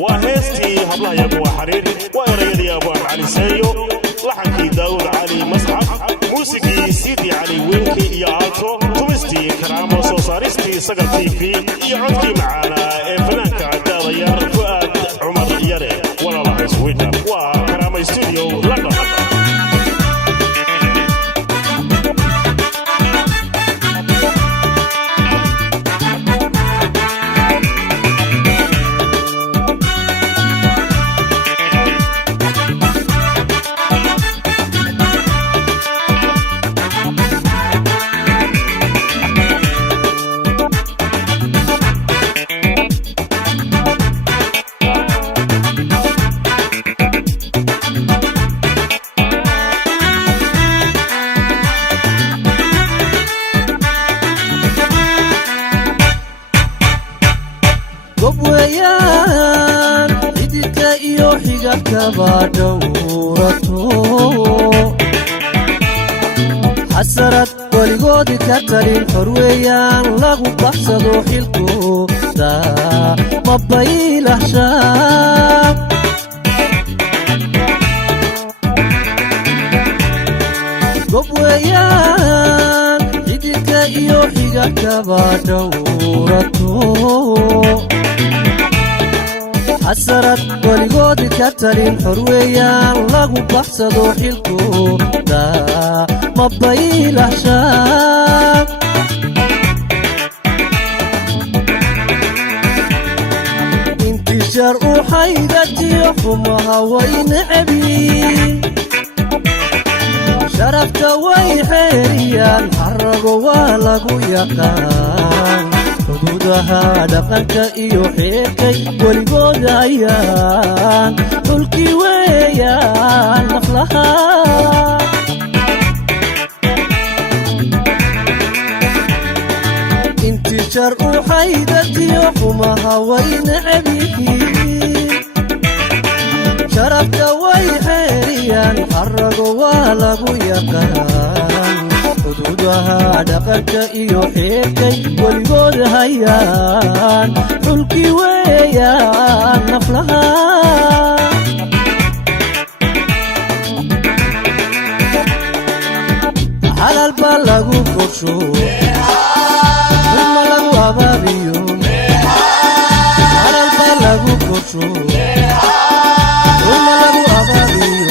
وهستي هبلا يا ابو حرير ويريد يا ابو علي سيو لحنكي داود علي مسحف موسيقي سيدي علي وينكي يا عطو تومستي كرامو صوصاريستي سقل تي في يعودكي معانا فنانك عداد يار فؤاد عمر يري ولا الله يسوينا وكرامو استوديو لندن حسرت ولقودي كترين حرويان لغو بحصدو حلكو دا مبايل أحشاب قبويان حديدك إيو حيقك بادورتو حسرت ولقودي كترين حرويان لغو بحصدو حلكو دا مبايل أحشاب انتشار وحيدتي حمها وينعبي شرفت ويحيريان حرقوا ولغو يقان حدودها دقنك إيو حيكي ولقود أيان تلكي ويان نخلها انتشار وحيدتي وحمها وينعبي شرفت ويحيريان حرقوا ولغو يقان حدودها دقنك إيو حيكي ولقود هيان حلكي ويان نفلها على البلغو كرشو ثم لغو أبابيو على البلغو كرشو ثم لغو أبابيو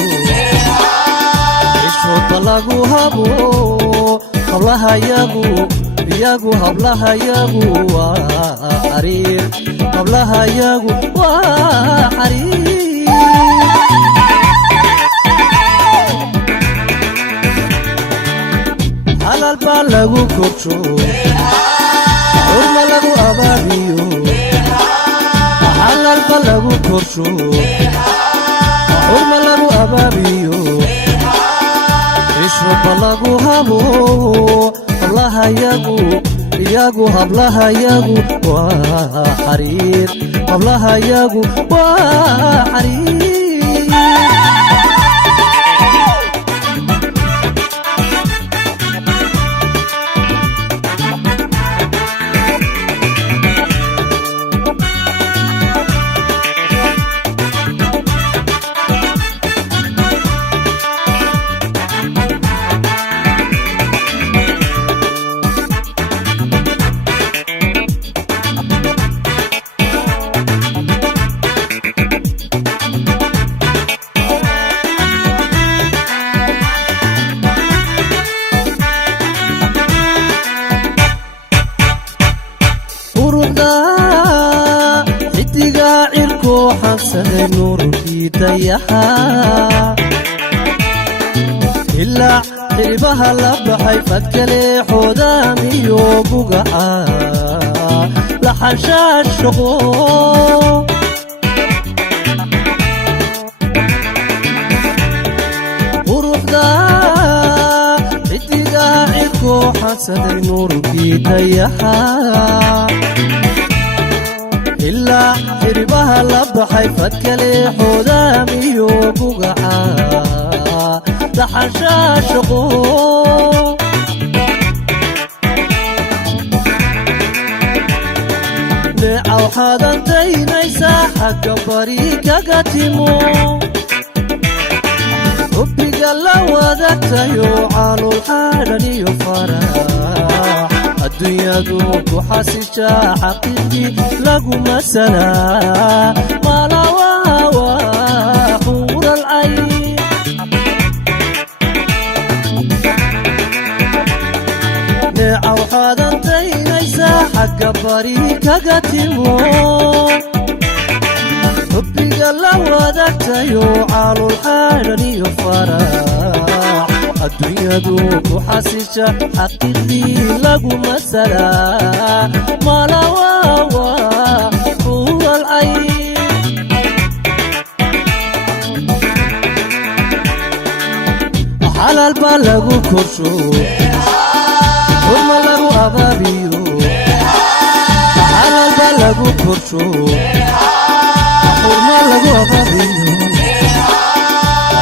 عشو بلغو هبو hablaha iyagu hablaha iyagu waa xariir hablaha iyagu waa xariir halal baa lagu korsho xurma lagu abaabiyo halal baa lagu korsho xurma lagu abaabiyo balagu habo hablaha iyagu hablaha iyagu waa xariir hablaha iyagu waa xariir نوركي تيحا إلا حربها لبحي فتكلي حدامي وبقعا لحشا الشغو وروح دا اتقاعدكو حسد نوركي تيحا إلا حربها لبحي فتكلي حدامي وبقعا لحشا شقو نعو waxaadan daynaysaa xagga bari kaga timo xubbiga la wadaagtayo caalul xaadhan iyo farax adduunyadu ku xasishaa xaqiiqii lagu masalaa malawaawa xuural cayn neeca waxaadan daynaysaa xagga bari kaga timo xubbiga la wadaagtayo caalul xaadhan iyo farax adduunyadu ku xasisha xaqiiqii lagu masalaa malawaawa xuural cayn xalaal baa lagu korsho xurma lagu abaabiyo xalaal baa lagu korsho xurma lagu abaabiyo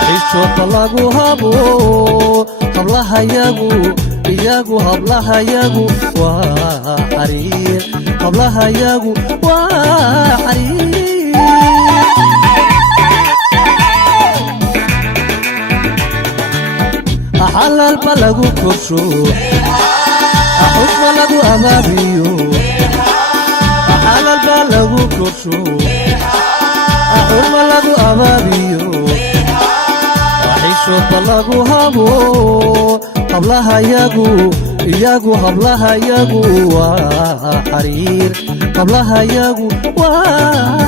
xishoodba lagu habo hablahayagu iyagu hablahayagu waa xariir hablahayagu waa xariir xalaalba lagu korsho xusma lagu abaabiyo xalaalba lagu korsho xurma lagu abaabiyo xishoodba lagu habo hablahayagu iyagu hablahayagu waa xariir hablahayagu waa